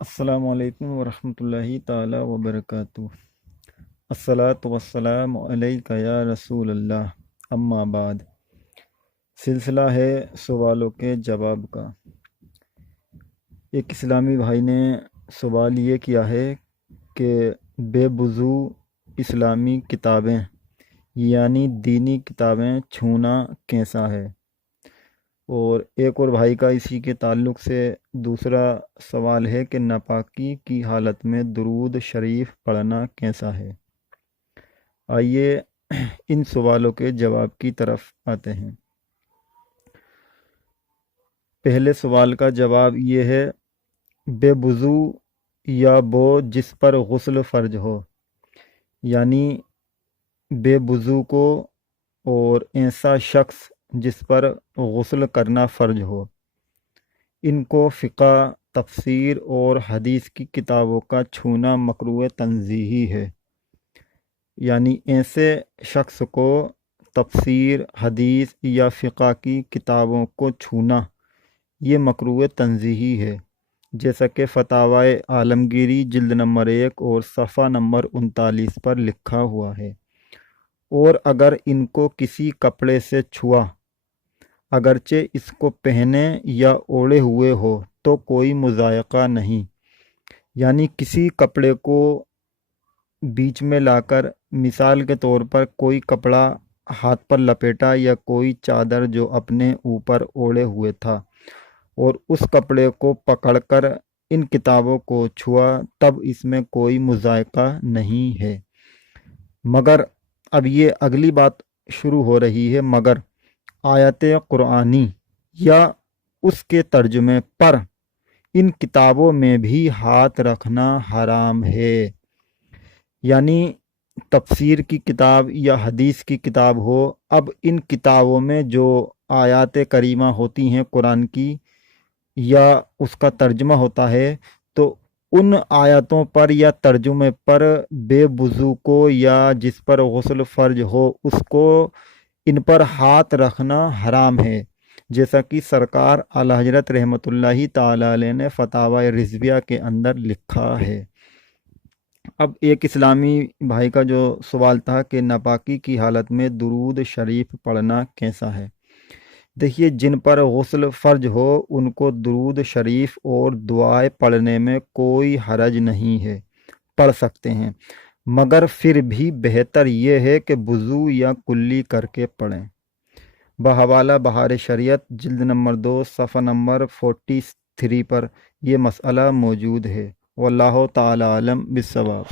السلام علیکم ورحمۃ اللہ تعالی وبرکاتہ۔ الصلاۃ والسلام علیک یا رسول اللہ، اما بعد۔ سلسلہ ہے سوالوں کے جواب کا۔ ایک اسلامی بھائی نے سوال یہ کیا ہے کہ بے وضو اسلامی کتابیں یعنی دینی کتابیں چھونا کیسا ہے؟ اور ایک اور بھائی کا اسی کے تعلق سے دوسرا سوال ہے کہ ناپاکی کی حالت میں درود شریف پڑھنا کیسا ہے؟ آئیے ان سوالوں کے جواب کی طرف آتے ہیں۔ پہلے سوال کا جواب یہ ہے، بے وضو یا وہ جس پر غسل فرض ہو، یعنی بے وضو کو اور ایسا شخص جس پر غسل کرنا فرض ہو، ان کو فقہ، تفسیر اور حدیث کی کتابوں کا چھونا مکروہ تنزیہی ہے۔ یعنی ایسے شخص کو تفسیر، حدیث یا فقہ کی کتابوں کو چھونا یہ مکروہ تنزیہی ہے، جیسا کہ فتاوی عالمگیری جلد نمبر 1 اور صفحہ نمبر 39 پر لکھا ہوا ہے۔ اور اگر ان کو کسی کپڑے سے چھوا، اگرچہ اس کو پہنے یا اوڑھے ہوئے ہو، تو کوئی مضائقہ نہیں۔ یعنی کسی کپڑے کو بیچ میں لا کر، مثال کے طور پر کوئی کپڑا ہاتھ پر لپیٹا یا کوئی چادر جو اپنے اوپر اوڑھے ہوئے تھا اور اس کپڑے کو پکڑ کر ان کتابوں کو چھوا، تب اس میں کوئی مضائقہ نہیں ہے۔ مگر اب یہ اگلی بات شروع ہو رہی ہے، مگر آیت قرآنی یا اس کے ترجمے پر ان کتابوں میں بھی ہاتھ رکھنا حرام ہے۔ یعنی تفسیر کی کتاب یا حدیث کی کتاب ہو، اب ان کتابوں میں جو آیات کریمہ ہوتی ہیں قرآن کی یا اس کا ترجمہ ہوتا ہے، تو ان آیاتوں پر یا ترجمے پر بے وضو کو یا جس پر غسل فرض ہو اس کو ان پر ہاتھ رکھنا حرام ہے، جیسا کہ سرکار اعلی حضرت رحمۃ اللہ تعالی علیہ نے فتاوی رضویہ کے اندر لکھا ہے۔ اب ایک اسلامی بھائی کا جو سوال تھا کہ ناپاکی کی حالت میں درود شریف پڑھنا کیسا ہے؟ دیکھیے، جن پر غسل فرض ہو ان کو درود شریف اور دعائیں پڑھنے میں کوئی حرج نہیں ہے، پڑھ سکتے ہیں، مگر پھر بھی بہتر یہ ہے کہ وضو یا کلی کر کے پڑھیں۔ بحوالہ بہار شریعت جلد نمبر 2 صفحہ نمبر 43 پر یہ مسئلہ موجود ہے۔ واللہ تعالی عالم بالصواب۔